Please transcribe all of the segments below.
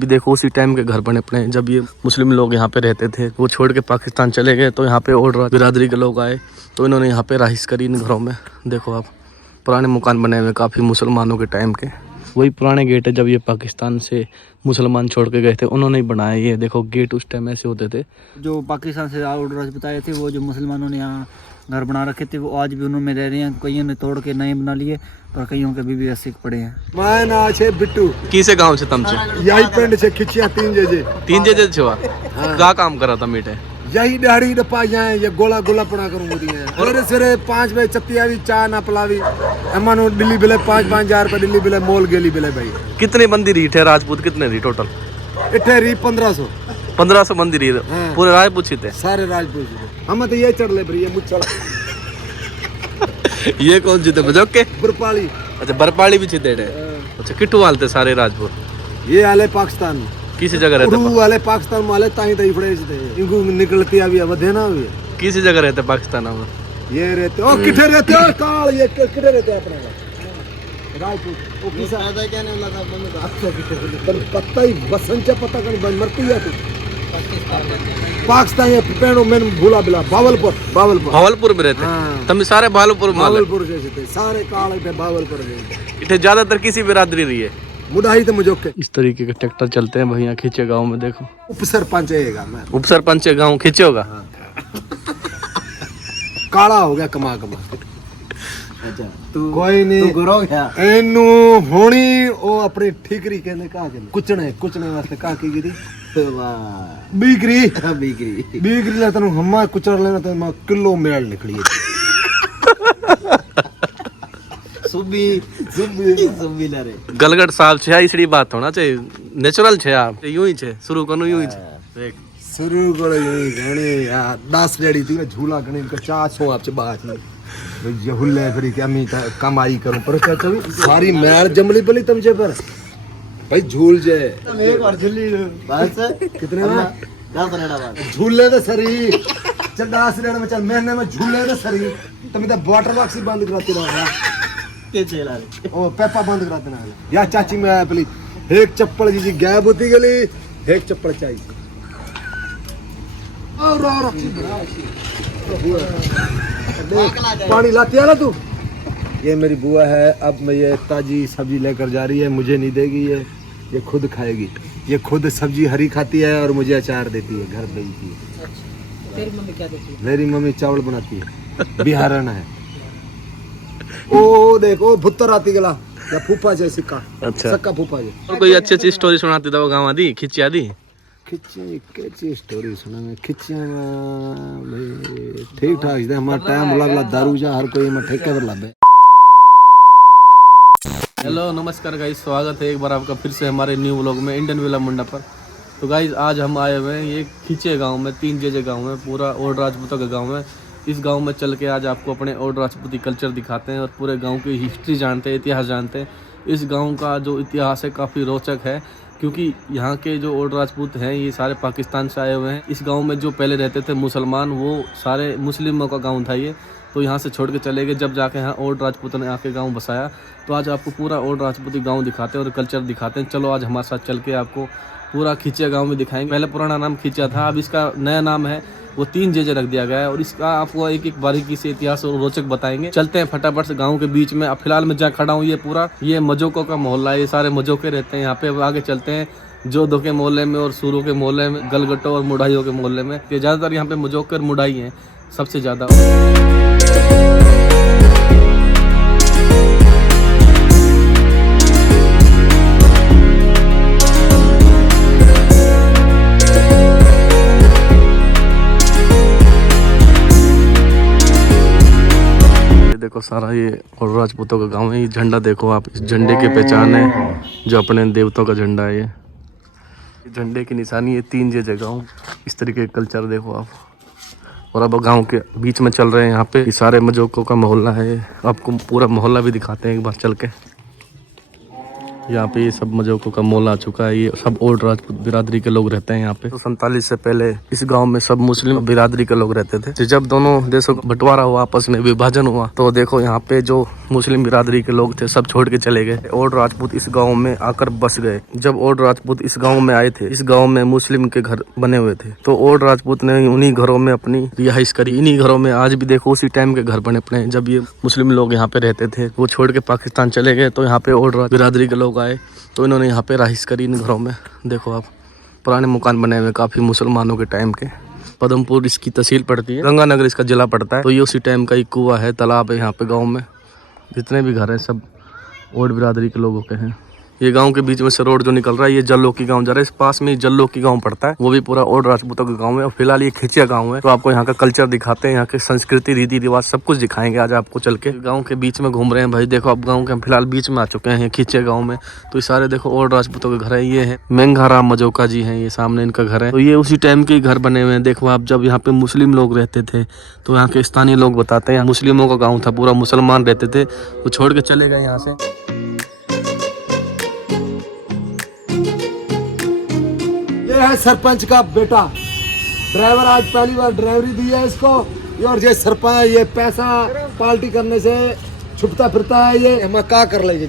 भी देखो उसी टाइम के घर बने पड़े, जब ये मुस्लिम लोग यहाँ पे रहते थे वो छोड़ के पाकिस्तान चले गए तो यहाँ पे और बिरादरी के लोग आए तो इन्होंने यहाँ पे रहाइश करी इन घरों में। देखो आप पुराने मकान बने हुए काफ़ी मुसलमानों के टाइम के, वही पुराने गेट है जब ये पाकिस्तान से मुसलमान छोड़ के गए थे उन्होंने ही बनाया। ये देखो गेट उस टाइम ऐसे होते थे। जो पाकिस्तान से ऑर्डर बताए थे वो जो मुसलमानों ने यहाँ घर बना रखे थे वो आज भी उनमें रह रहे हैं। कईयों ने तोड़ के नए बना लिए पर कईयों के अभी भी ऐसे पड़े हैं। मैं ना छे बिट्टू किसे गाँव से तम से यही पिंड से खिचिया 3 जे छुआ का काम करा था मीठे यही दाढ़ी डपा जाए ये गोला गोला पड़ा करूँ मेरे सिरे 5 बजे चत्तिया भी चाय ना पिलावी अमन दिल्ली बिले 5-5 हजार दिल्ली बिले मोल गेली बिले भाई। कितने बंदी रही थे राजपूत, कितने रही टोटल? इतने रही 1500 मंदी रही हाँ। पूरे राजपूत थे सारे राजपूत। हम तो ये चढ़ ले पर ये मुझ चढ़ ये कौन जीते बजोक के? बुरपाली। अच्छा बरपाली भी जीते थे। अच्छा किट्टू वाले थे सारे राजपूत? ये आले पाकिस्तान में किसी जगह रहते वाले पाकिस्तान वाले ताई ताई फड़े थे इनको निकलती अभी अब देना हुई किसी जगह रहते पाकिस्तान में? ये रहते ओ किथे रहते हो काल ये किथे रहते अपने राजपूत ओ किसा आधा क्या नहीं लगा मन का पत्ता ही बसंचा पता कर मरती है तू पाकिस्तान ये पेड़ों में भूला बिला भावलपुर में रहते हाँ। तुम सारे भावलपुर जैसे थे सारे काले थे भावलपुर में। इतने ज्यादातर किसी बिरादरी रही है मुडाही तो मुझे इस तरीके के ट्रैक्टर चलते हैं भैया खींचे गांव में। देखो उप सरपंच है मैं उप सरपंच गांव खींचे होगा हाँ। काला हो गया कमा अच्छा तू कोई नहीं तू गुरो क्या एनू होनी ओ अपनी ठीकरी कहने का कुचने वास्ते का की गिरी बीकरी ला तनु हम्मा कुचड़ लेना तो मैं किलो मेल निकली सुबी ला रे गलगट साहब छे इसड़ी बात होना चाहिए नेचुरल छे आप यूं ही छे शुरू कनु यूं ही छे देख शुरू कर यूं घणी यार 10 लेडी थी झूला घणी का 400 आप से बात नहीं ये हुल्ले फिर क्या मैं कमाई करूं पर चाचा भी सारी मेल जमली पली तुमसे पर भाई झूल जे एक बार झूली बस कितने में 10 रेड़ा बात झूले तो सरी चल 10 रेड़ा में चल महीने में झूले तो सरी तुम तो वाटर बॉक्स ही बंद कराते रहो के चला रे ओ पेपा बंद करा देना या चाची में आया पली एक चप्पल जी गैप होती गली एक चप्पल चाहिए और पानी लाती है ना तू। ये मेरी बुआ है अब मैं ये ताजी सब्जी लेकर जा रही है मुझे नहीं देगी ये खुद खाएगी। ये खुद सब्जी हरी खाती है और मुझे अचार देती है घर भेजती है। तेरी मम्मी क्या देती है? मेरी मम्मी चावल बनाती है बिहारन है। ओ देखो भुत्तर आती गला या फूफा जैसे सिक्का अच्छा सक्का फूफा जे और कोई अच्छी स्टोरी सुनाती था गाँव दी खिचिया दी खिची स्टोरी सुना मैं खिचिया ठीक ठाक है हमारा टाइम लगला दारू जा हर कोई में ठेके पर लाबे। हेलो नमस्कार गाइस, स्वागत है एक बार आपका फिर से हमारे न्यू व्लॉग में इंडियन विला मुंडा पर। तो गाइस आज हम आए हुए हैं ये खींचे गांव में 3 जे गांव में पूरा ओल्ड राजपूतों का गांव है। इस गांव में चल के आज आपको अपने ओल्ड राजपूती कल्चर दिखाते हैं और पूरे गांव की हिस्ट्री जानते हैं, इतिहास जानते हैं। इस गांव का जो इतिहास है काफ़ी रोचक है क्योंकि यहाँ के जो ओल्ड राजपूत हैं ये सारे पाकिस्तान से आए हुए हैं। इस गांव में जो पहले रहते थे मुसलमान वो सारे मुस्लिमों का गांव था ये, तो यहाँ से छोड़ के चले गए जब जाके यहाँ ओल्ड राजपूत ने आके गांव बसाया। तो आज आपको पूरा ओल्ड राजपूती गांव दिखाते हैं और कल्चर दिखाते हैं। चलो आज हमारे साथ चल के आपको पूरा खींचिया गांव में दिखाएंगे। पहले पुराना नाम खींचिया था, अब इसका नया नाम है वो 3 जे रख दिया गया है और इसका आपको एक एक बारीकी से इतिहास और रोचक बताएंगे। चलते हैं फटाफट से गांव के बीच में। अब फिलहाल मैं जहाँ खड़ा हूँ ये पूरा ये मजोकों का मोहल्ला है, ये सारे मजोके रहते हैं यहाँ पे। अब आगे चलते हैं जोधो के मोहल्ले में और सूरों के मोहल्ले में, गलगटो और मुढ़ाइयों के मोहल्ले में। ये ज़्यादातर यहाँ पे मजोके और मुढ़ाई हैं सबसे ज़्यादा। देखो सारा ये और राजपूतों का गांव है। ये झंडा देखो आप, इस झंडे की पहचान है जो अपने देवताओं का झंडा है। ये झंडे की निशानी है 3 जे गांव। इस तरीके का कल्चर देखो आप। और अब गांव के बीच में चल रहे हैं यहाँ पे। ये सारे मजोकों का मोहल्ला है, आपको पूरा मोहल्ला भी दिखाते हैं एक बार चल के। यहाँ पे ये सब मजोकों का मोल आ चुका है। ये सब ओल्ड राजपूत बिरादरी के लोग रहते हैं यहाँ पे। तो 47 से पहले इस गांव में सब मुस्लिम बिरादरी के लोग रहते थे। जब दोनों देशों का बंटवारा हुआ, आपस में विभाजन हुआ, तो देखो यहाँ पे जो मुस्लिम बिरादरी के लोग थे सब छोड़ के चले गए। ओल्ड राजपूत इस गाँव में आकर बस गए। जब ओल्ड राजपूत इस गाँव में आए थे, इस गाँव में मुस्लिम के घर बने हुए थे, तो ओल्ड राजपूत ने उन्हीं घरों में अपनी रिहाइश करी। इन्हीं घरों में आज भी देखो उसी टाइम के घर बने पड़े। जब ये मुस्लिम लोग यहाँ पे रहते थे, वो छोड़ के पाकिस्तान चले गए, तो यहाँ पे ओल्ड बिरादरी के लोग आए, तो इन्होंने यहाँ पे रहाइश करी इन घरों में। देखो आप पुराने मकान बने हुए काफ़ी मुसलमानों के टाइम के। पदमपुर इसकी तहसील पड़ती है, गंगानगर इसका जिला पड़ता है। तो ये उसी टाइम का एक कुआं है, तालाब है यहाँ पे गाँव में। जितने भी घर हैं सब ओल्ड बिरादरी के लोगों के हैं। ये गांव के बीच में से रोड जो निकल रहा है, ये जल्लोकी गांव जा रहा है। इस पास में जल्लोकी गांव पड़ता है, वो भी पूरा ओल्ड राजपूतों का गांव है। और फिलहाल ये खिचिया गांव है। तो आपको यहाँ का कल्चर दिखाते हैं, यहाँ के संस्कृति, रीति रिवाज सब कुछ दिखाएंगे आज आपको चल के। गाँव के बीच में घूम रहे हैं भाई। देखो अब गाँव के हम फिलहाल बीच में आ चुके हैं खिचिया गाँव में। तो ये सारे देखो ओल्ड राजपूतों के घर है। ये है मेंघाराम मजोका जी हैं, ये सामने इनका घर है। तो ये उसी टाइम के घर बने हुए हैं। देखो आप, जब यहाँ पे मुस्लिम लोग रहते थे, तो यहाँ के स्थानीय लोग बताते हैं मुस्लिमों का गाँव था, पूरा मुसलमान रहते थे, वो छोड़ के चले गए यहाँ से। ये है सरपंच का बेटा, ड्राइवर आज पहली बार ड्राइवरी दी है इसको। और ये सरपंच, ये पैसा पार्टी करने से छुपता फिरता है। ये हम क्या कर ले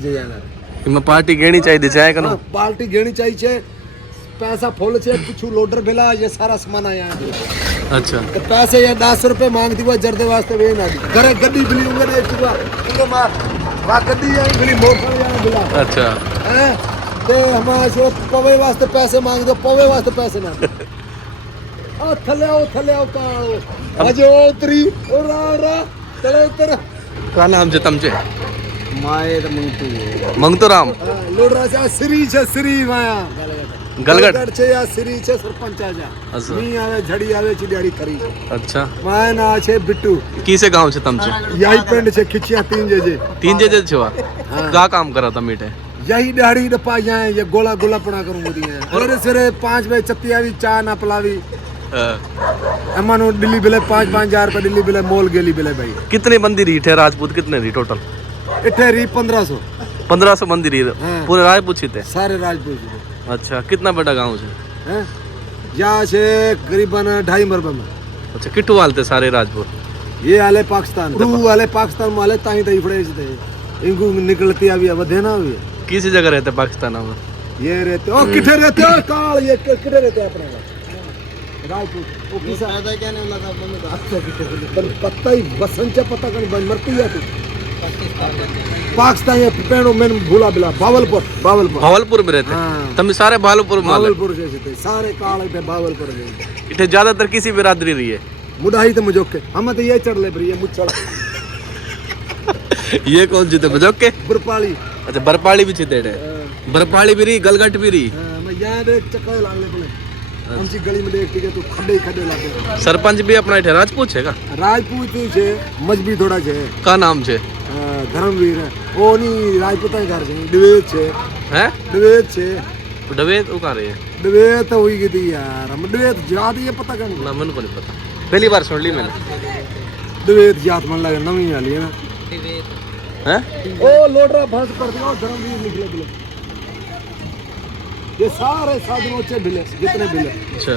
मैं पार्टी गेनी चाहिए चाहे करो, पार्टी गेनी चाहिए। पैसा फोल से कुछ लोडर भेला, ये सारा सामान आया है। अच्छा, तो पैसे ये 10 रुपए मांगती हुआ जर्दे वास्ते वे ना दी। घरे गड्डी बिली उंगे ने चुका उंगे मार वा गड्डी आई बिली मोटर या बिला। अच्छा हैं ते हमारे से पवे वास्ते पैसे मांग दो, पवे वास्ते पैसे ना दो। ओ थले आओ का आज उतरी और रा चले उतर। का नाम छे तमचे? माए तो मंगतो राम लोडरा से श्री छे, श्री माया गलगट छे या श्री छे सरपंच आजा। अच्छा। मी आवे झड़ी आवे चिड़ियाड़ी करी। अच्छा, माय ना छे बिट्टू। किसे गांव छे तमचे? यही पिंड छे खिचिया 3 जे 3 जे छवा। का काम करा था मीठे? यही दाढ़ी डपा जाए, ये गोला गोला पड़ा करूँ मुझे। और सवेरे 5 बजे चत्ती आवी, चाय ना पिलावी। अमन दिल्ली बिले 5-5 हजार रुपए दिल्ली बिले मोल गेली बिले भाई। कितने बंदी रही थे राजपूत? कितने रही टोटल? इथे रही 1500 बंदी रही। हाँ। पूरे राजपूत थे सारे राजपूत। अच्छा, कितना बड़ा गांव है? यहाँ से करीबन 2.5 मरबे में। अच्छा, किट्ठू वाले थे सारे राजपूत? ये आले पाकिस्तान, वाले पाकिस्तान वाले ताई ताई फड़े थे। इनको निकलती अभी अब देना हुई। किसी जगह रहते पाकिस्तान में? ये रहते ओ किथे रहते हो काल, ये किथे रहते अपने राजपूत। ओ किसा फायदा क्या नहीं लगा मम्मी का हाथ से किथे पर पत्ता ही बसंचा पता कहीं मरती है तू। पाकिस्तान या पेड़ों में भूला बिला भावलपुर में रहते। हाँ। तुम सारे भावलपुर से थे सारे काल थे भावलपुर में। इतने ज्यादातर किसी बिरादरी रही है? मुडाही तो मुझोके हम तो ये चढ़ ले पर ये मुछड़। ये कौन जी थे मुझोके? बरपाली। अच्छा, बरपाली भी छिते थे। बरपाली भी रही, गलगट भी रही। मैं यहाँ देख चक्कर लागले बोले हमची गली में देख के तो खड्डे खड्डे लागे। सरपंच भी अपना इठे राजपूत है का? राजपूत छे, मजबी थोड़ा छे। का नाम छे? धर्मवीर है ओ नी राजपूत घर छे। डवेत छे हैं? डवेत छे। डवेत ओ का रहे है? डवेत हुई गई यार, हम डवेत जात ये पता कर ना, मन को नहीं पता, पहली बार सुन ली मैंने। डवेत जात मन लगे नवी वाली है ना। हैं? ओ लोडरा भंस कर दियो धर्मवीर निकले बिले। ये सारे साधनों से बिले जितने बिले। अच्छा,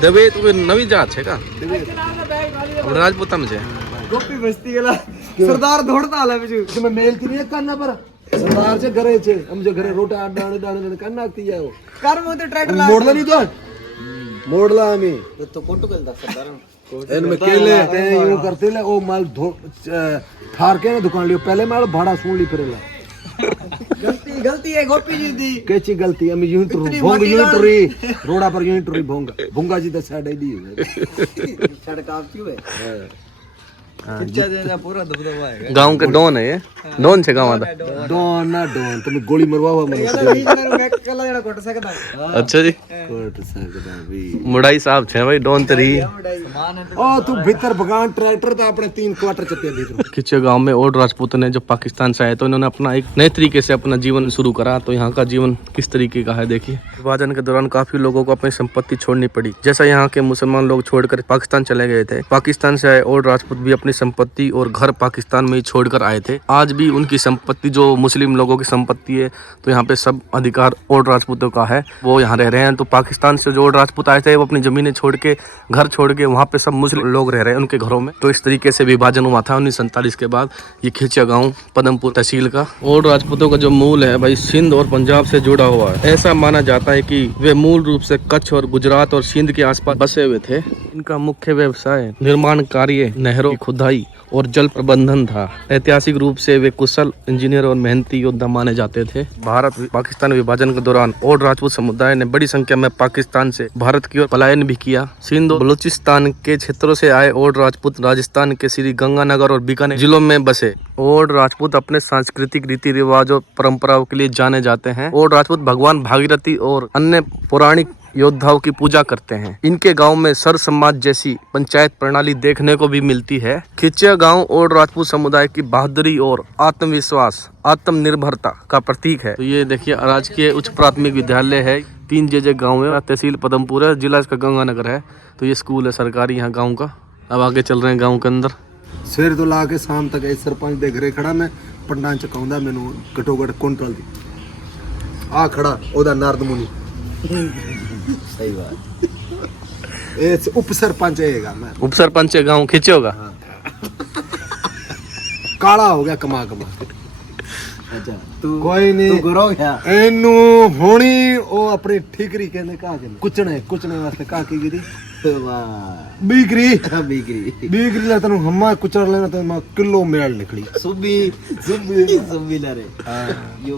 डवेत कोई नवी जात है का? डवेत अब राजपूत में छे। गोपी बस्ती गेला सरदार दौड़ता आला बिजू इसमें मेल की नहीं करना पर सरदार से घरे छे हम जो घरे रोटा डाणे डाणे करना आती है वो कर मो तो ट्रैक्टर ला मोड़ला नहीं तो मोड़ला हमें तो कोटो गलदा सरदार इन में केले ते यूं करते ले ओ माल धो थार के ना दुकान लियो पहले माल भाड़ा सुन ली फिरला। गलती है गोपी जी दी। कैची गलती? हम यूं तो भोंग यूं टुरी रोड़ा पर यूं टुरी भोंगा जी तो साइड दी सड़क आप क्यों है? गांव के डॉन है ये? डॉन छे गांव दा? डॉन ना डॉन तुम गोली मरवावा मैंने। अच्छा जी, कोट सकदा भी मुड़ाई साहब छे भाई, डॉन तरी। ओ तू भीतर भगवान ट्रैक्टर तो अपने 3 क्वार्टर चते भीतर। खिचिया गांव में ओल्ड राजपूत ने जब पाकिस्तान से आए तो इन्होंने अपना एक नए तरीके से अपना जीवन शुरू करा। तो यहाँ का जीवन किस तरीके का है देखिए। विभाजन के दौरान काफी लोगों को अपनी संपत्ति छोड़नी पड़ी। जैसा यहाँ के मुसलमान लोग छोड़कर पाकिस्तान चले गए थे, पाकिस्तान से आए ओल्ड राजपूत भी अपनी अपनी संपत्ति और घर पाकिस्तान में ही छोड़कर आए थे। आज भी उनकी संपत्ति जो मुस्लिम लोगों की संपत्ति है, तो यहाँ पे सब अधिकार ओड राजपूतों का है, वो यहाँ रह रहे हैं। तो पाकिस्तान से जो ओड राजपूत आए थे वो अपनी जमीनें छोड़ के, घर छोड़ के वहाँ पे सब मुस्लिम लोग रह रहे हैं उनके घरों में। तो इस तरीके से विभाजन हुआ था 1947 के बाद। ये खिचिया गाँव पदमपुर तहसील का। ओड राजपूतों का जो मूल है भाई सिंध और पंजाब से जुड़ा हुआ है। ऐसा माना जाता है कि वे मूल रूप से कच्छ और गुजरात और सिंध के आसपास बसे हुए थे। इनका मुख्य व्यवसाय निर्माण कार्य, नहरों की खुदाई और जल प्रबंधन था। ऐतिहासिक रूप से वे कुशल इंजीनियर और मेहनती योद्धा माने जाते थे। भारत पाकिस्तान विभाजन के दौरान ओड राजपूत समुदाय ने बड़ी संख्या में पाकिस्तान से भारत की ओर पलायन भी किया। सिंध और बलूचिस्तान के क्षेत्रों से आए ओड राजपूत राजस्थान के श्री गंगानगर और बीकानेर जिलों में बसे। ओड राजपूत अपने सांस्कृतिक रीति रिवाजों परंपराओं के लिए जाने जाते हैं। ओड राजपूत भगवान भागीरथी और अन्य पौराणिक योद्धाओं की पूजा करते हैं। इनके गांव में सर समाज जैसी पंचायत प्रणाली देखने को भी मिलती है। खिचिया गांव ओड राजपूत समुदाय की बहादुरी और आत्मविश्वास, आत्मनिर्भरता का प्रतीक है। तो ये देखिए राजकीय उच्च प्राथमिक विद्यालय है, 3 JJ गाँव है, तहसील पदमपुर है, जिला इसका गंगानगर है। तो ये स्कूल है सरकारी यहाँ गाँव का। अब आगे चल रहे हैं गाँव के अंदर। सवेर तो ला के शाम तक सरपंच देख रहे खड़ा, मैं पंडा चकाउंदा मैनू घटो घट कुंटल दी आ खड़ा ओदा नारद मुनि। सही बात। ए उप सरपंच हैगा, मैं उप सरपंच है गाँव खिचे होगा। काला हो गया कमा कमा। अच्छा तू कोई नहीं, तू गुरो क्या एनू होनी ओ अपनी ठीकरी कहने का कुचने कुचने वास्ते का की गिरी वाह बीकरी बिक्री बीकरी ला तनु हम्मा कुचर लेना तो मैं किलो मेल निकली सुबी सुबी ला रे यो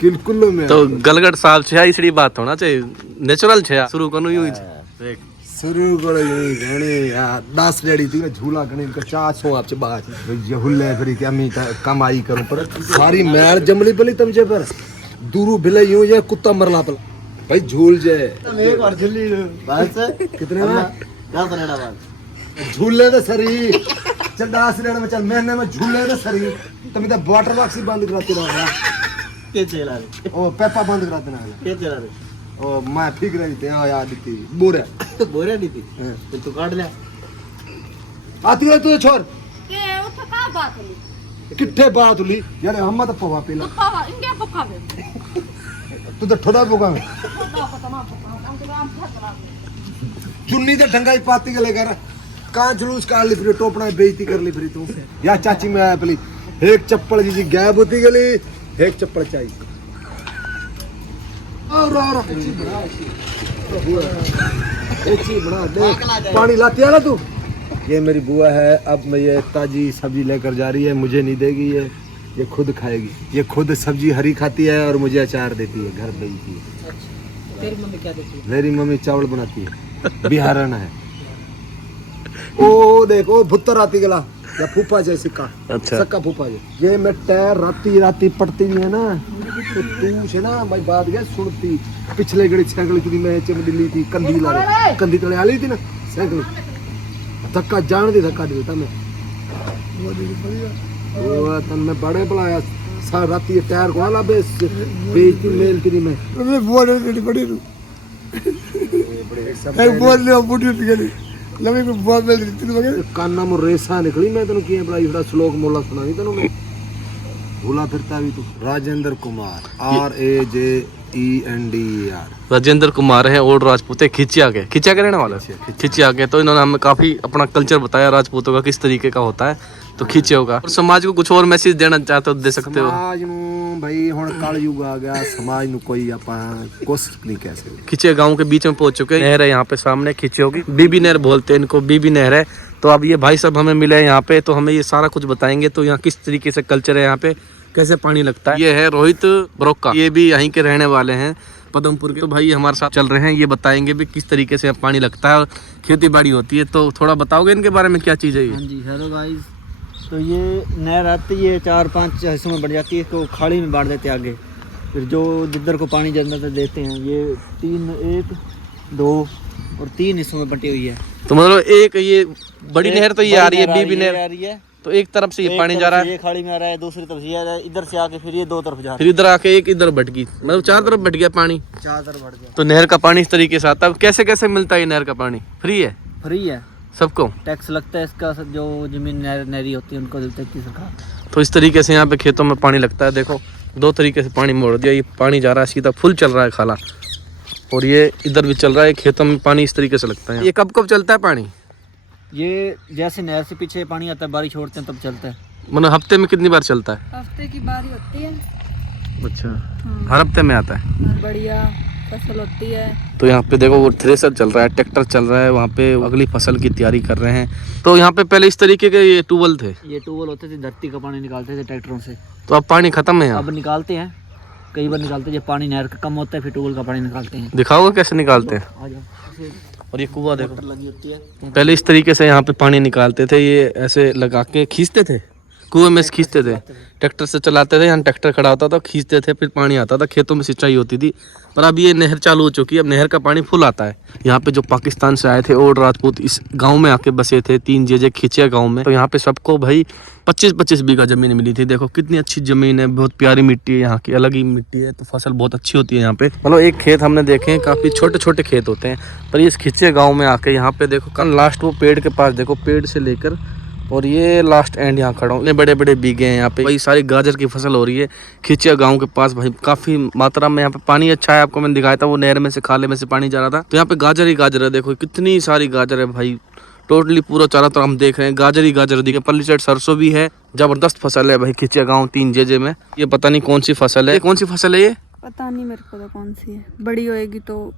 के किलो मेल। तो गलगट साहब छे इसड़ी बात होना चाहिए, नेचुरल छे शुरू कनु यूं ही देख शुरू करे यही गणे यार 10 रेडी थी झूला गणे इनका 400 आपसे बात ये हुल्ले फिर क्या मैं कमाई करूं पर सारी मैल जमली पली तुमसे पर दूरू भिले यूं ये कुत्ता मरला पल भाई झूल जाए एक बार झूली बस कितने में 10 रेड़ा बात झूले तो सरी चल 10 रेड़ा में चल महीने में झूले तो सरी तुम इधर वाटर बॉक्स ही बंद कराते रहो के चला रे ओ पेपा बंद कराते ना के चला रे ओ मैं ठीक रही थी हां याद थी बोरे बोरे दी थी तो तू काट ले आती है तू छोड़ के उठ का बात हुई किट्ठे बात हुई यार हम तो पवा पीला पावा इंडिया पकावे तू तो ठोड़ा पोगा में तो पता हम तो आम फटला चुन्नी तो ढंगाई पाती के लेकर कहां जुलूस काट ली फिर टोपना बेइज्जती कर ली फिर तू या चाची में आया पली एक चप्पल जी गायब होती गली एक चप्पल चाहिए और बना दे पानी लाती है ना तू। ये मेरी बुआ है, अब मैं ये ताजी सब्जी लेकर जा रही है, मुझे नहीं देगी ये खुद खाएगी। ये खुद सब्जी हरी खाती है और मुझे अचार देती है, घर भेजती है। तेरी मम्मी क्या देती है? मेरी मम्मी चावल बनाती है, बिहारन है। ओ देखो भुत्तर आती गला या फूफा जैसे का अच्छा सक्का फूफा जे ये मैं टायर राती पड़ती भी है ना तो तू से ना मैं बात गया सुनती पिछले गड़ी साइकिल की मैं चमड़ी ली थी कंधी तले आ ली थी ना साइकिल धक्का जान दी धक्का देता मैं वो तन में बड़े बुलाया सा राती टायर को ला बेइज्जती मेल करी मैं बुआ ने बड़ी रू एक बुआ ने बुढ़ी गली लवे को बुआ मेल दी तू वगैरह कान्ना में रेसा निकली मैं तनु किए बड़ा इड़ा श्लोक मोला सुनाई तनु मैं भूला फिरता भी तू। राजेंद्र कुमार RAJENDER राजेंद्र कुमार है ओड राजपूत है खिचिया के रहने वाले खिचिया के। तो इन्होंने हमें काफी अपना कल्चर बताया राजपूतों का किस तरीके का होता है। तो खिचे होगा और समाज को कुछ और मैसेज देना चाहते हो दे सकते हो। समाज ਨੂੰ भाई ਹੁਣ कल युग आ गया समाज ਨੂੰ कोई ਆਪਾਂ कोशिश नहीं कह सकते। खिचे गांव के बीच में पहुंच चुके हैं। नहर है यहाँ पे सामने खिचे होगी, बीबी नहर बोलते हैं इनको, बीबी नहर है। तो अब ये भाई साहब हमें मिले यहाँ पे तो हमें ये सारा कुछ बताएंगे। तो यहाँ किस तरीके से कल्चर है, यहाँ पे कैसे पानी लगता है। ये है रोहित ब्रोका, ये भी यहीं के रहने वाले हैं पदमपुर के। तो भाई हमारे साथ चल रहे हैं, ये बताएंगे भी किस तरीके से पानी लगता है और खेती बाड़ी होती है। तो थोड़ा बताओगे इनके बारे में, क्या चीज़ है ये? हाँ जी हेलो गाइस। तो ये नहर आती है 4-5 हिस्सों में बढ़ जाती है, इसको खाड़ी में बांट देते हैं आगे। फिर जो जिधर को पानी जन्नत देते हैं ये 1, 2 और 3 हिस्सों में बटी हुई है। तो मतलब एक ये बड़ी नहर तो ये आ रही है, बीबी आ नहर, रही है। तो एक तरफ से ये पानी जा रहा है, ये खाड़ी में आ रहा है, दूसरी तरफ ये आ रहा है, इधर से आके फिर ये 2 तरफ जा रहा है, फिर इधर आके एक इधर भटकी, मतलब 4 तरफ भट गया पानी। 4 तरफ बढ़ गया। तो नहर का पानी इस तरीके से आता है। अब कैसे कैसे मिलता है ये नहर का पानी? फ्री है? फ्री है। सबको? टैक्स लगता है इसका, जो जमीन नहरी होती है उनको देती है सरकार। तो इस तरीके से यहाँ पे खेतों में पानी लगता है। देखो 2 तरीके से पानी मोड़ दिया, ये पानी जा रहा है सीधा, फुल चल रहा है खाला, और ये इधर भी चल रहा है। खेतों में पानी इस तरीके से लगता है। ये कब कब चलता है पानी? ये जैसे नहर से पीछे पानी आता है, बारिश छोड़ते हैं तब चलता है। मतलब हफ्ते में कितनी बार चलता है? हफ्ते की बारी होती है। अच्छा, हर हफ्ते में आता है। बढ़िया फसल होती है। तो यहाँ पे देखो वो थ्रेसर चल रहा है, ट्रैक्टर चल रहा है, वहाँ पे अगली फसल की तैयारी कर रहे हैं। तो यहाँ पे पहले इस तरीके के ये ट्यूबवेल थे? ये ट्यूबवेल होते थे, धरती का पानी निकालते थे ट्रैक्टरों से। तो अब पानी खत्म है यहाँ? अब निकालते हैं, कई बार निकालते हैं। जब पानी नहर का कम होता है फिर ट्यूबवेल का पानी निकालते हैं। दिखाओगे कैसे निकालते हैं? आ जाओ। और ये कुआं देखो, मोटर लगी होती है। पहले इस तरीके से यहाँ पे पानी निकालते थे, ये ऐसे लगा के खींचते थे, कुएं में से खींचते थे, ट्रैक्टर से चलाते थे, यहाँ ट्रैक्टर खड़ा होता था, खींचते थे, फिर पानी आता था, खेतों में सिंचाई होती थी। पर अब ये नहर चालू हो चुकी है, अब नहर का पानी फुल आता है। यहाँ पे जो पाकिस्तान से आए थे ओड राजपूत इस गांव में आके बसे थे, 3 जेजे खिचिया गांव में। तो यहाँ पे सबको भाई 25-25 बीघा जमीन मिली थी। देखो कितनी अच्छी जमीन है, बहुत प्यारी मिट्टी है यहाँ की, अलग ही मिट्टी है, तो फसल बहुत अच्छी होती है यहाँ पे। मतलब एक खेत हमने देखे हैं, काफी छोटे छोटे खेत होते हैं, पर इस खिचिया गाँव में आके यहाँ पे देखो, कल लास्ट वो पेड़ के पास देखो, पेड़ से लेकर और ये लास्ट एंड यहाँ खड़ा हूँ, इतने बड़े बड़े बीघे हैं यहाँ पे। भाई सारी गाजर की फसल हो रही है खिचिया गांव के पास। भाई काफी मात्रा में यहाँ पे पानी अच्छा है, आपको मैंने दिखाया था, वो नहर में से, खाले में से पानी जा रहा था। तो यहाँ पे गाजर ही गाजर है, देखो कितनी सारी गाजर है भाई, टोटली पूरा चारों तरफ हम देख रहे हैं गाजर ही गाजर दिखे। पल्ली साइड सरसों भी है, जबरदस्त फसल है भाई खिचिया गाँव 3 जेजे में। ये पता नहीं कौन सी फसल है, कौन सी फसल है ये? पता नहीं मेरे को तो कौन सी है, बड़ी होएगी तो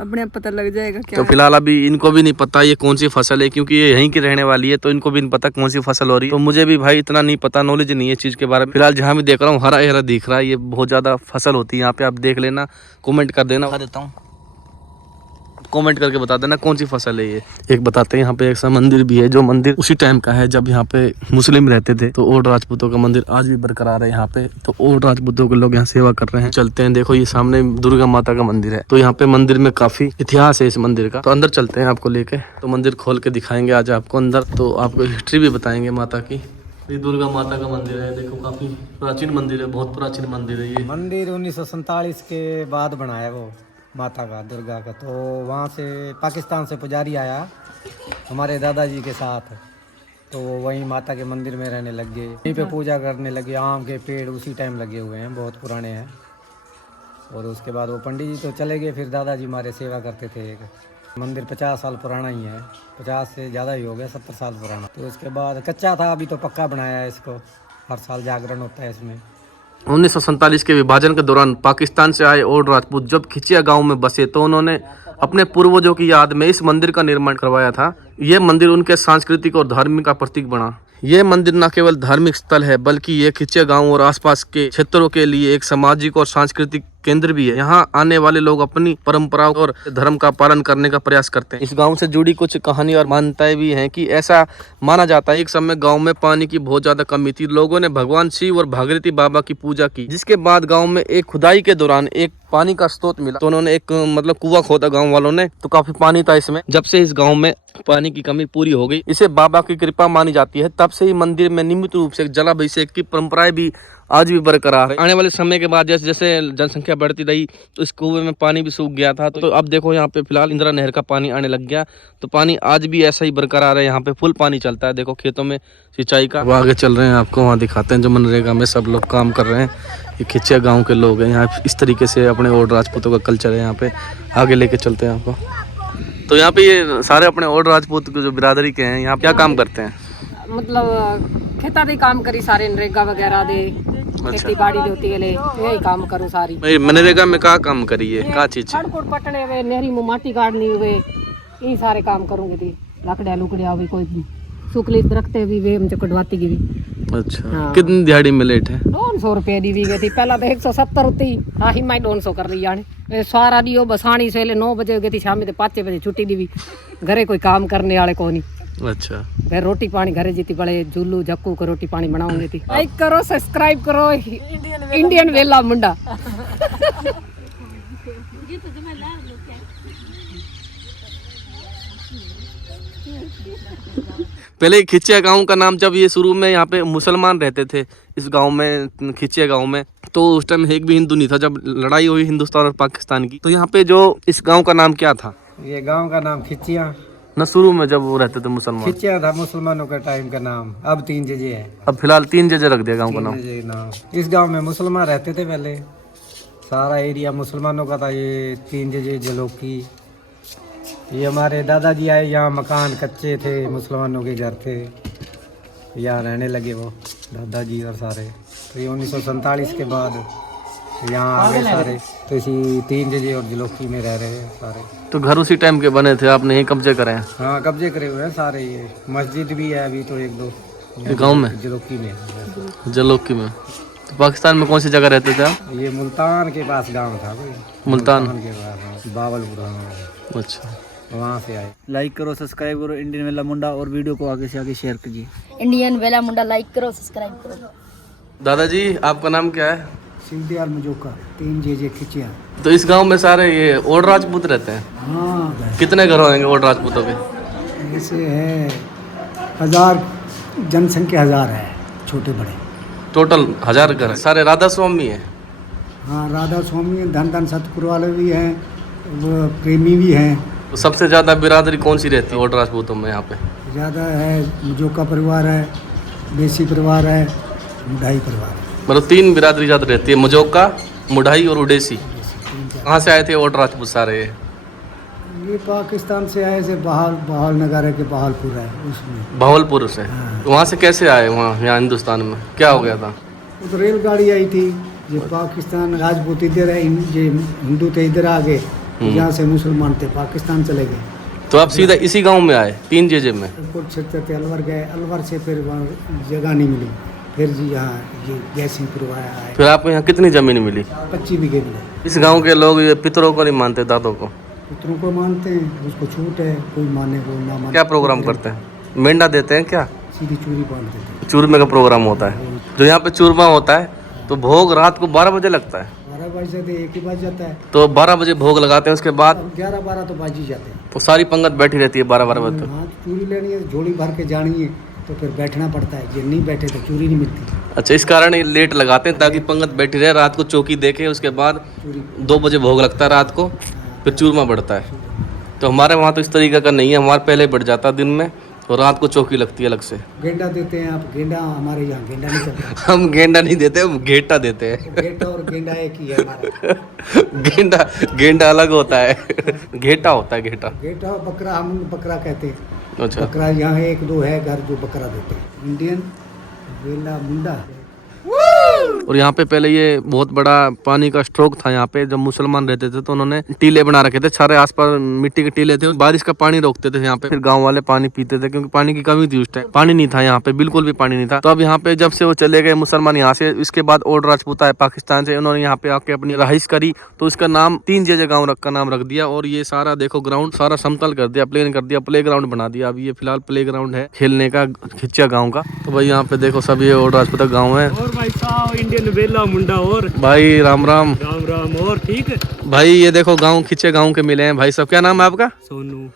अपने आप पता लग जाएगा क्या तो फिलहाल अभी इनको भी नहीं पता ये कौन सी फसल है, क्योंकि ये यहीं की रहने वाली है, तो इनको भी नहीं पता कौन सी फसल हो रही है। तो मुझे भी भाई इतना नहीं पता, नॉलेज नहीं है चीज के बारे में। फिलहाल जहाँ भी देख रहा हूँ हरा हरा दिख रहा है, ये बहुत ज्यादा फसल होती है यहाँ पे, आप देख लेना, कमेंट कर देना, बता देता हूँ, कमेंट करके बता देना कौन सी फसल है ये। एक बताते हैं यहाँ पे एक सा मंदिर भी है, जो मंदिर उसी टाइम का है जब यहाँ पे मुस्लिम रहते थे। तो ओड राजपूतों का मंदिर आज भी बरकरार है यहाँ पे, तो ओड राजपूतों के लोग यहाँ सेवा कर रहे हैं। चलते हैं, देखो ये सामने दुर्गा माता का मंदिर है, तो यहाँ पे मंदिर में काफी इतिहास है इस मंदिर का। तो अंदर चलते हैं आपको लेके, तो मंदिर खोल के दिखाएंगे आज आपको अंदर, तो आपको हिस्ट्री भी बताएंगे माता की। ये दुर्गा माता का मंदिर है, देखो काफी प्राचीन मंदिर है, बहुत प्राचीन मंदिर है ये। मंदिर 1947 के बाद बनाया वो माता का, दुर्गा का। तो वहाँ से पाकिस्तान से पुजारी आया हमारे दादाजी के साथ, तो वो वहीं माता के मंदिर में रहने लग गए, यहीं पे पूजा करने लगे। आम के पेड़ उसी टाइम लगे हुए हैं, बहुत पुराने हैं। और उसके बाद वो पंडित जी तो चले गए, फिर दादाजी हमारे सेवा करते थे। मंदिर 50 साल पुराना ही है, 50 से ज़्यादा ही हो गया, 70 साल पुराना। तो उसके बाद कच्चा था, अभी तो पक्का बनाया है इसको, हर साल जागरण होता है इसमें। 1947 के विभाजन के दौरान पाकिस्तान से आए ओड राजपूत जब खिचिया गांव में बसे, तो उन्होंने अपने पूर्वजों की याद में इस मंदिर का निर्माण करवाया था। यह मंदिर उनके सांस्कृतिक और धार्मिक का प्रतीक बना। यह मंदिर न केवल धार्मिक स्थल है, बल्कि ये खिचिया गांव और आसपास के क्षेत्रों के लिए एक सामाजिक और सांस्कृतिक केंद्र भी है। यहाँ आने वाले लोग अपनी परंपराओं और धर्म का पालन करने का प्रयास करते हैं। इस गांव से जुड़ी कुछ कहानी और मान्यताएं भी हैं कि ऐसा माना जाता है एक समय गांव में पानी की बहुत ज्यादा कमी थी। लोगों ने भगवान शिव और भागीरथी बाबा की पूजा की, जिसके बाद गांव में एक खुदाई के दौरान एक पानी का स्रोत मिला, तो उन्होंने एक मतलब कुआं खोदा गांव वालों ने, तो काफी पानी था इसमें। जब से इस गांव में पानी की कमी पूरी हो गई, इसे बाबा की कृपा मानी जाती है। तब से ही मंदिर में नियमित रूप से जलाभिषेक की परंपराएं भी आज भी बरकरार है। आने वाले समय के बाद जैसे जैसे जनसंख्या बढ़ती रही, तो इस कुएं में पानी भी सूख गया था। तो अब देखो यहाँ पे फिलहाल इंदिरा नहर का पानी आने लग गया, तो पानी आज भी ऐसा ही बरकरार है, यहाँ पे फुल पानी चलता है। देखो खेतों में सिंचाई का। वो आगे चल रहे हैं, आपको वहाँ दिखाते हैं, जो मनरेगा में सब लोग काम कर रहे हैं। ये खिचिया गाँव के लोग हैं, यहाँ इस तरीके से अपने ओड राजपूतों का कल्चर है यहाँ पे। आगे लेके चलते हैं आपको। तो यहाँ पे ये सारे अपने ओड राजपूत जो बिरादरी के हैं, यहाँ क्या काम करते हैं? मतलब खेता दे काम करी सारे, नरेगा वगैरह दे, खेती बाड़ी दे होती है, यही काम करो सारी। भाई मनरेगा में क्या काम करिए, क्या चीज? सड़कों पटने हुए, नहरी में माटी काटनी हुए, यही सारे काम करूंगी थी। लकड़िया लुकड़िया भी, कोई सुखली रखते भी वे मुझे कटवाती की भी। अच्छा हाँ। कितनी दिहाड़ी में लेट है? 200 रुपये दी गई थी पहला, तो 170 होती। हाँ ही मैं 200 कर ली जाने सारा दियो बसानी से 9 बजे गई थी, शाम में 5 बजे छुट्टी दी भी। घरे कोई काम करने वाले को नहीं। अच्छा फिर रोटी पानी घरे जीती बड़े झुल्लू झक्कू को रोटी पानी बनाऊंगी थी। लाइक करो, सब्सक्राइब करो, इंडियन वेला मुंडा। पहले खिचिया गांव का नाम, जब ये शुरू में यहाँ पे मुसलमान रहते थे इस गांव में, खिचिया गांव में, तो उस टाइम एक भी हिंदू नहीं था। जब लड़ाई हुई हिंदुस्तान और पाकिस्तान की, तो यहाँ पे जो इस गांव का नाम क्या था? ये गांव का नाम खिचिया, न शुरू में जब वो रहते थे मुसलमान? खिचिया था मुसलमानों का टाइम का नाम, अब 3 जजे है। अब फिलहाल 3 जजे रख दिया गांव का नाम। 3 जजे नाम। इस गांव में मुसलमान रहते थे पहले, सारा एरिया मुसलमानों का था। ये 3 जजे जलोकी, ये हमारे दादाजी आए यहाँ, मकान कच्चे थे, मुसलमानों के घर थे, यहाँ रहने लगे वो दादाजी और सारे। तो ये 1947 के बाद यहाँ आ गए सारे, तो इसी 3 जजे और जलोकी में रह रहे हैं सारे। तो घर उसी टाइम के बने थे, आपने यही कब्जे करे हैं? हाँ, कब्जे करे हुए हैं सारे। ये मस्जिद भी है अभी तो 1-2 गांव में, जलोकी में, जलोकी में। तो पाकिस्तान में कौन सी जगह रहते थे आप? ये मुल्तान के पास गांव था कोई, मुल्तान के पास बावलपुर। हाँ, अच्छा। वहाँ से आए। लाइक करो, सब्सक्राइब करो इंडियन वेला मुंडा, और वीडियो को आगे से आगे शेयर कीजिए। इंडियन वेला मुंडा लाइक करो, सब्सक्राइब करो। दादाजी आपका नाम क्या है? सिंधियार मुजोका, 3 जेजे खिचिया। तो इस गांव में सारे ये ओड राजपूत रहते हैं? हाँ, कितने घर होंगे ओड राजपूतों के? ऐसे है 1000 जनसंख्या, 1000 है, छोटे बड़े टोटल 1000 घर है। सारे राधा स्वामी है? हाँ, राधा स्वामी, धन धन सतपुर वाले भी हैं, वो प्रेमी भी हैं। तो सबसे ज्यादा बिरादरी कौन सी रहती है ओड राजपूतों में यहाँ पे? ज़्यादा है मुजोका परिवार है, देसी परिवार है, मुढाई परिवार है। मतलब 3 बिरादरी ज्यादा रहती है, मुजोका, मुढाई और उडेसी। कहाँ से आए थे ओड राजपूत सारे? ये पाकिस्तान से आए से बहाल नगर के बहालपुर है, उसमें भावलपुर से। हाँ। तो वहाँ से कैसे आए वहाँ यहाँ हिंदुस्तान में? क्या हो गया था? वो तो रेलगाड़ी आई थी, जो पाकिस्तान राजपूत इधर है, जो हिंदू थे इधर आ गए, यहाँ से मुसलमान थे पाकिस्तान चले गए। तो आप सीधा इसी गांव में आए 3 जेजे में? कुछ क्षेत्र थे, अलवर गए, अलवर से फिर वहाँ जगह नहीं मिली, फिर जी यहाँ ये जयसिंहपुर आए। फिर आपको यहाँ कितनी जमीन मिली? 25 बीघे मिले। इस गांव के लोग ये पितरों को नहीं मानते, दादों को? पुत्रों को मानते हैं, उसको छूट है, कोई माने को ना माने। क्या प्रोग्राम करते हैं? मेंढा देते हैं क्या? सीधी चूरी बांध देते हैं। चूरमे का प्रोग्राम होता है। जो यहाँ पे चूरमा होता है तो भोग रात को 12 बजे लगता है। 12 बजे से 1 ही बज जाता है, तो 12 बजे भोग लगाते हैं, उसके बाद 11-12 तो बज ही जाते हैं। तो सारी पंगत बैठी रहती है 12-12 बजे तक। हाँ, चूरी लेनी है, झोली भर के जानी है, तो फिर बैठना पड़ता है, जो नहीं बैठे तो चूरी नहीं मिलती। अच्छा, इस कारण ये लेट लगाते हैं ताकि पंगत बैठी रहे, रात को चौकी देखे, उसके बाद चूरी 2 बजे भोग लगता है रात को, फिर चूरमा बढ़ता है। तो हमारे वहाँ तो इस तरीके का नहीं है, हमारे पहले बढ़ जाता है दिन में, और रात को चौकी लगती है अलग से। गेंडा देते हैं आप? गेंडा हमारे यहाँ गेंडा नहीं चलता। हम गेंडा नहीं देते, हम घेटा देते हैं। गेंडा और गेंडा एक ही है हमारा। गेंडा अलग होता है, घेटा होता है, घेटा। गेंडा बकरा, हम बकरा कहते हैं। अच्छा। बकरा यहाँ 1-2 है घर जो बकरा देते हैं। इंडियन वेला मुंडा। और यहाँ पे पहले ये बहुत बड़ा पानी का स्ट्रोक था। यहाँ पे जब मुसलमान रहते थे तो उन्होंने टीले बना रखे थे, सारे आसपास मिट्टी के टीले थे, बारिश का पानी रोकते थे यहाँ पे, फिर गांव वाले पानी पीते थे, क्योंकि पानी की कमी थी उस टाइम, पानी नहीं था यहाँ पे, बिल्कुल भी पानी नहीं था। तो अब यहाँ पे जब से वो चले गए मुसलमान यहाँ से, इसके बाद ओड राजपूत आए पाकिस्तान से, उन्होंने यहाँ पे आके अपनी रहाइश करी, तो इसका नाम 3 जेजे गाँव का नाम रख दिया। और ये सारा देखो ग्राउंड सारा समतल कर दिया, प्लेन कर दिया, प्ले ग्राउंड बना दिया। अब ये फिलहाल प्ले ग्राउंड है खेलने का खिचिया गाँव का। तो भाई यहाँ पे देखो सब ये ओड राजपूत गाँव है। और भाई साहब इंडियन वेला मुंडा, और भाई राम राम। राम राम। और ठीक है भाई ये देखो गांव खिचे गांव के मिले हैं भाई सब। क्या नाम है आपका? सोनू।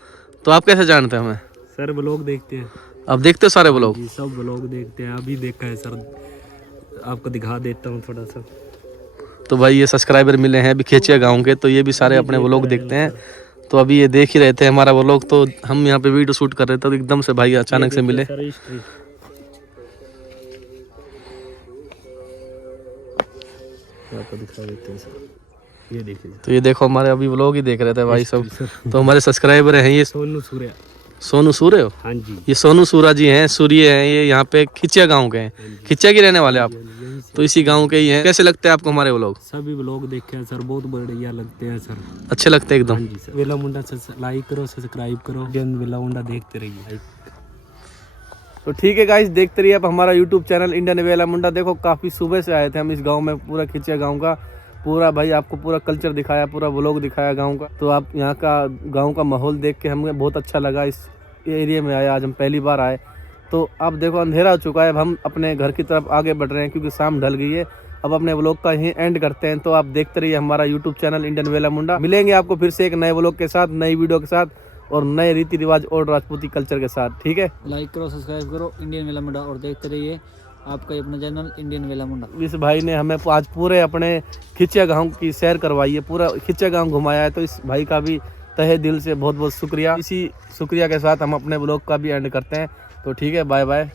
तो आप कैसे जानते हैं हमें? सर ब्लॉग देखते हैं आप देखते हो सारे ब्लॉग? जी, सब ब्लॉग देखते हैं। अभी देखा है सर, आपको दिखा देता हूँ थोड़ा सा। तो भाई ये सब्सक्राइबर मिले हैं अभी खिचिया गांव के, तो ये भी सारे अपने ब्लॉग देखते हैं। तो अभी ये देख ही रहे थे हमारा ब्लॉग, तो हम यहाँ पे वीडियो शूट कर रहे थे, तो एकदम से भाई अचानक से मिले। सर हिस्ट्री आपको दिखा देते हैं सर, ये देखिए। तो ये देखो हमारे अभी ब्लॉग ही देख रहे थे भाई सब। तो हमारे सब्सक्राइबर हैं ये सोनू सूर्या। सोनू सूर्य हो? हाँ जी, ये सोनू सूरा जी हैं, सूर्य हैं, ये यहाँ पे खिचिया गाँव के हैं। खिचिया के रहने वाले आप? यही से तो इसी गाँव के ही हैं। कैसे लगते हैं आपको हमारे ब्लॉग? सभी ब्लॉग देखे हैं सर, बहुत बढ़िया लगते हैं सर। अच्छे लगते हैं एकदम। हाँ जी सर। वेला मुंडा से लाइक करो, सब्सक्राइब करो, इंडियन वेला मुंडा देखते रहिए। तो ठीक है गाइस, देखते रहिए आप हमारा यूट्यूब चैनल इंडियन वेला मुंडा। देखो काफ़ी सुबह से आए थे हम इस गांव में, पूरा खिचिया गांव का पूरा भाई आपको पूरा कल्चर दिखाया, पूरा व्लॉग दिखाया गांव का। तो आप यहाँ का गांव का माहौल देख के हमें बहुत अच्छा लगा। इस एरिया में आए, आज हम पहली बार आए। तो अब देखो अंधेरा हो चुका है, अब हम अपने घर की तरफ आगे बढ़ रहे हैं क्योंकि शाम ढल गई है। अब अपने व्लॉग का यहीं एंड करते हैं। तो आप देखते रहिए हमारा यूट्यूब चैनल इंडियन वेला मुंडा। मिलेंगे आपको फिर से एक नए व्लॉग के साथ, नई वीडियो के साथ और नए रीति रिवाज और राजपूती कल्चर के साथ। ठीक है, लाइक करो, सब्सक्राइब करो इंडियन वेला मुंडा, और देखते रहिए आपका अपना चैनल इंडियन वेला मुंडा। इस भाई ने हमें आज पूरे अपने खिचिया गांव की सैर करवाई है, पूरा खिचिया गांव घुमाया है। तो इस भाई का भी तहे दिल से बहुत बहुत शुक्रिया। इसी शुक्रिया के साथ हम अपने ब्लॉग का भी एंड करते हैं। तो ठीक है, बाय बाय।